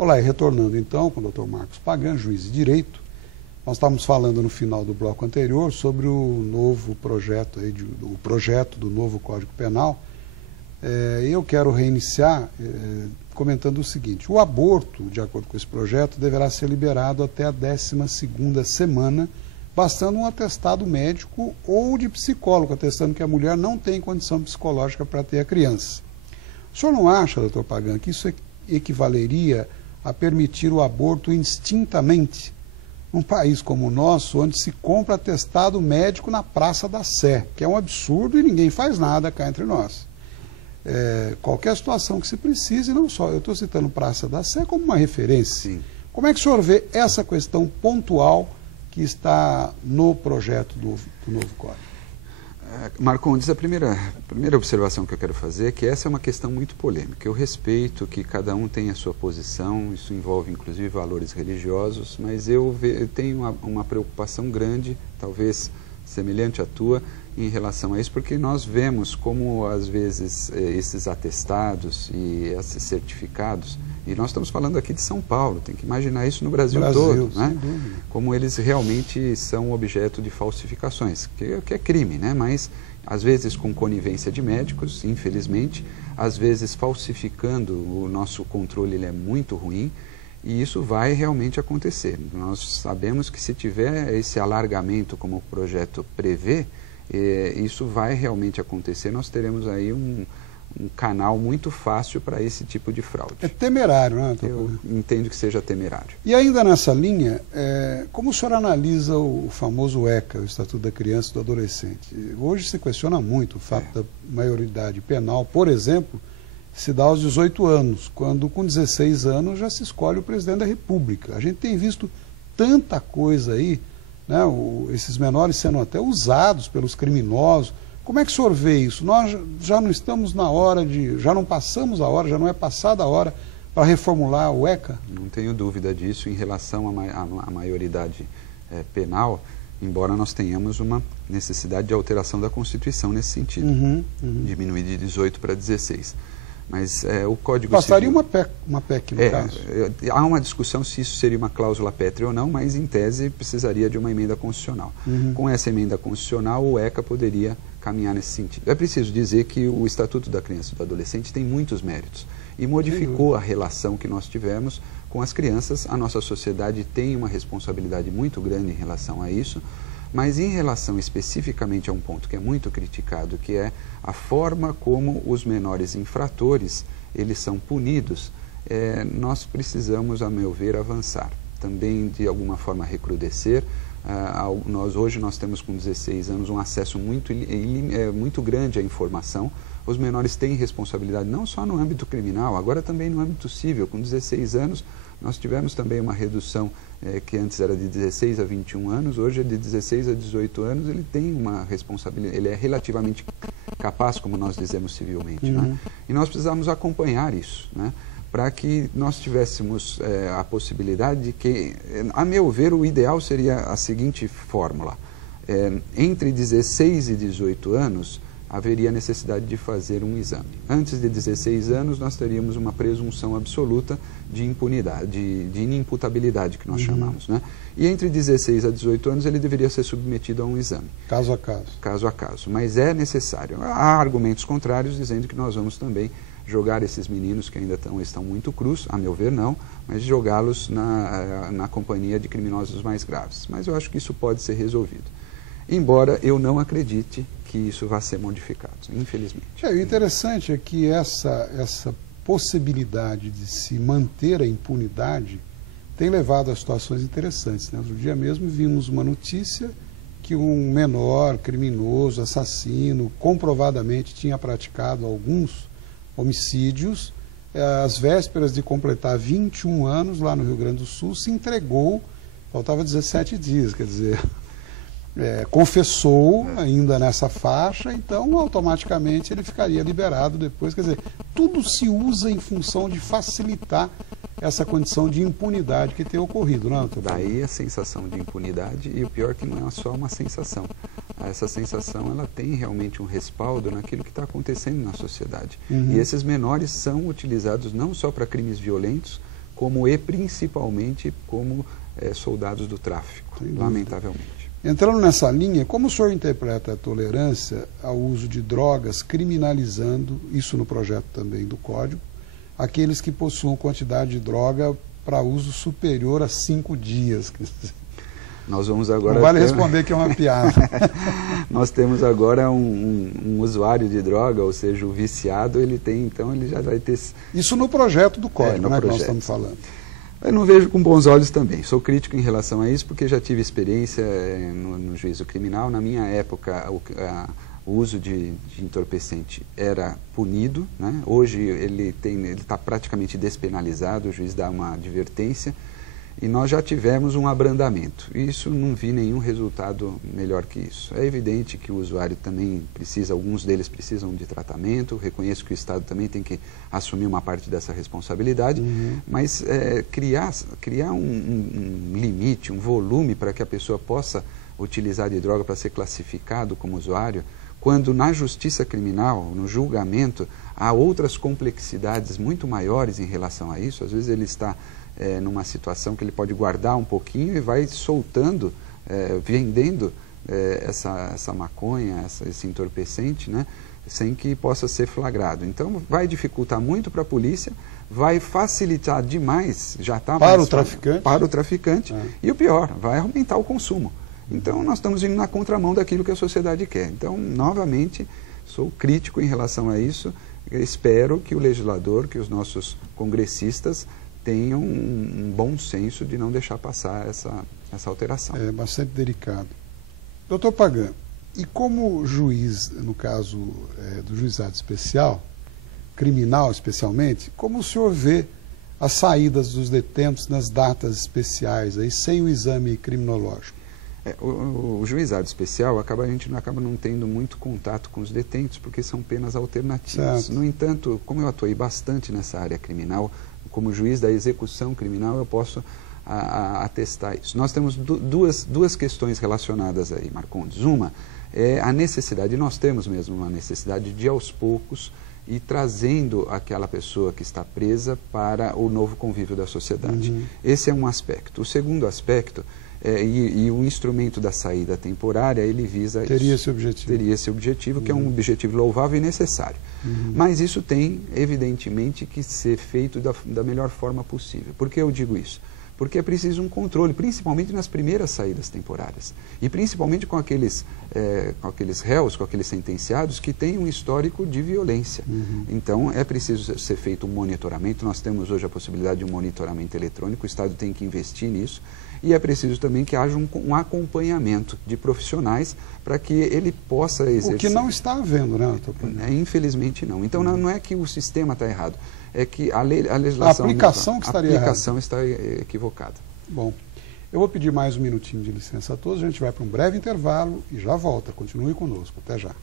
Olá, e retornando então com o Dr. Marcos Pagan, juiz de Direito, nós estávamos falando no final do bloco anterior sobre o novo projeto, o projeto do novo Código Penal. Eu quero reiniciar comentando o seguinte: o aborto, de acordo com esse projeto, deverá ser liberado até a 12ª semana, bastando um atestado médico ou de psicólogo, atestando que a mulher não tem condição psicológica para ter a criança. O senhor não acha, doutor Pagan, que isso equivaleria a permitir o aborto indistintamente num país como o nosso, onde se compra atestado médico na Praça da Sé, que é um absurdo e ninguém faz nada cá entre nós? Qualquer situação que se precise, não só, eu estou citando Praça da Sé como uma referência. Sim. Como é que o senhor vê essa questão pontual que está no projeto do novo Código? Marcondes, a primeira observação que eu quero fazer é que essa é uma questão muito polêmica. Eu respeito que cada um tenha a sua posição, isso envolve inclusive valores religiosos, mas eu tenho uma preocupação grande, talvez semelhante à tua, em relação a isso, porque nós vemos como, às vezes, esses atestados e esses certificados, e nós estamos falando aqui de São Paulo, tem que imaginar isso no Brasil todo, né? Como eles realmente são objeto de falsificações, que é crime, né? Mas, às vezes, com conivência de médicos, infelizmente, às vezes falsificando, o nosso controle ele é muito ruim, e isso vai realmente acontecer. Nós sabemos que se tiver esse alargamento como o projeto prevê, isso vai realmente acontecer, nós teremos aí um canal muito fácil para esse tipo de fraude. É temerário, né? Eu entendo que seja temerário. E ainda nessa linha, como o senhor analisa o famoso ECA, o Estatuto da Criança e do Adolescente? Hoje se questiona muito o fato da maioridade penal, por exemplo, se dá aos 18 anos, quando com 16 anos já se escolhe o presidente da República. A gente tem visto tanta coisa aí, né, esses menores sendo até usados pelos criminosos. Como é que o senhor vê isso? Nós já não estamos na hora já não passamos a hora, já não é passada a hora para reformular o ECA? Não tenho dúvida disso em relação à maioridade penal, embora nós tenhamos uma necessidade de alteração da Constituição nesse sentido, diminuir de 18 para 16. Mas o Código Bastaria Civil... uma PEC, no caso. Há uma discussão se isso seria uma cláusula pétrea ou não, mas em tese precisaria de uma emenda constitucional. Com essa emenda constitucional, o ECA poderia caminhar nesse sentido. É preciso dizer que o Estatuto da Criança e do Adolescente tem muitos méritos e modificou a relação que nós tivemos com as crianças. A nossa sociedade tem uma responsabilidade muito grande em relação a isso, mas em relação especificamente a um ponto que é muito criticado, que é a forma como os menores infratores eles são punidos, nós precisamos, a meu ver, avançar. Também, de alguma forma, recrudescer. Hoje nós temos com 16 anos um acesso muito grande à informação. Os menores têm responsabilidade não só no âmbito criminal, agora também no âmbito civil. Com 16 anos nós tivemos também uma redução que antes era de 16 a 21 anos, hoje é de 16 a 18 anos, ele tem uma responsabilidade, ele é relativamente capaz, como nós dizemos civilmente, né? E nós precisamos acompanhar isso, né? Para que nós tivéssemos a possibilidade de que, a meu ver, o ideal seria a seguinte fórmula: entre 16 e 18 anos, haveria necessidade de fazer um exame. Antes de 16 anos, nós teríamos uma presunção absoluta de impunidade, de inimputabilidade, que nós chamamos, né? E entre 16 a 18 anos, ele deveria ser submetido a um exame. Caso a caso. Caso a caso. Mas é necessário. Há argumentos contrários dizendo que nós vamos também jogar esses meninos que ainda estão muito crus, a meu ver não, mas jogá-los na companhia de criminosos mais graves. Mas eu acho que isso pode ser resolvido. Embora eu não acredite que isso vá ser modificado, infelizmente. O interessante é que essa possibilidade de se manter a impunidade tem levado a situações interessantes, né? Outro dia mesmo vimos uma notícia que um menor criminoso, assassino, comprovadamente tinha praticado alguns homicídios, às vésperas de completar 21 anos lá no Rio Grande do Sul, se entregou, faltava 17 dias, quer dizer... confessou ainda nessa faixa, então automaticamente ele ficaria liberado depois. Quer dizer, tudo se usa em função de facilitar essa condição de impunidade que tem ocorrido, não é? Daí a sensação de impunidade, e o pior é que não é só uma sensação. Essa sensação ela tem realmente um respaldo naquilo que está acontecendo na sociedade. E esses menores são utilizados não só para crimes violentos, e principalmente como soldados do tráfico, lamentavelmente. Entrando nessa linha, como o senhor interpreta a tolerância ao uso de drogas, criminalizando, isso no projeto também do Código, aqueles que possuam quantidade de droga para uso superior a 5 dias? Nós vamos agora... Não vale responder que é uma piada. Nós temos agora um usuário de droga, ou seja, o viciado, ele já vai ter... Isso no projeto do Código, no que nós estamos falando. Eu não vejo com bons olhos também. Sou crítico em relação a isso, porque já tive experiência no juízo criminal. Na minha época, o uso de entorpecente era punido, né? Hoje ele está praticamente despenalizado, o juiz dá uma advertência, e nós já tivemos um abrandamento. Isso não vi nenhum resultado melhor que isso. É evidente que o usuário também precisa, alguns deles precisam de tratamento, reconheço que o Estado também tem que assumir uma parte dessa responsabilidade, mas criar um limite, um volume para que a pessoa possa utilizar de droga para ser classificado como usuário, quando na justiça criminal, no julgamento, há outras complexidades muito maiores em relação a isso. Às vezes ele está numa situação que ele pode guardar um pouquinho e vai soltando, vendendo essa maconha, esse entorpecente, né, sem que possa ser flagrado. Então vai dificultar muito para a polícia, vai facilitar demais, já está para o traficante. Para o traficante, e o pior, vai aumentar o consumo. Então nós estamos indo na contramão daquilo que a sociedade quer. Então, novamente, sou crítico em relação a isso. Eu espero que o legislador, que os nossos congressistas tenham um bom senso de não deixar passar essa alteração. É bastante delicado. Doutor Pagan, e como juiz, no caso do juizado especial, criminal especialmente, como o senhor vê as saídas dos detentos nas datas especiais, aí, sem o exame criminológico? O juizado especial, a gente acaba não tendo muito contato com os detentos, porque são penas alternativas. Certo. No entanto, como eu atuei bastante nessa área criminal, como juiz da execução criminal, eu posso atestar isso. Nós temos duas questões relacionadas aí, Marcondes. Uma é a necessidade, nós temos mesmo uma necessidade de, aos poucos, ir trazendo aquela pessoa que está presa para o novo convívio da sociedade. Esse é um aspecto. O segundo aspecto, e o instrumento da saída temporária, ele visa Teria isso. Teria esse objetivo, que é um objetivo louvável e necessário. Mas isso tem, evidentemente, que ser feito da melhor forma possível. Por que eu digo isso? Porque é preciso um controle, principalmente nas primeiras saídas temporárias. E principalmente com aqueles réus, com aqueles sentenciados que têm um histórico de violência. Então, é preciso ser feito um monitoramento. Nós temos hoje a possibilidade de um monitoramento eletrônico, o Estado tem que investir nisso. E é preciso também que haja um acompanhamento de profissionais para que ele possa exercer. O que não está havendo, né, doutor? Infelizmente não. Então não é que o sistema está errado, é que a legislação... A aplicação que estaria errada. A aplicação está equivocada. Bom, eu vou pedir mais um minutinho de licença a todos, a gente vai para um breve intervalo e já volta. Continue conosco. Até já.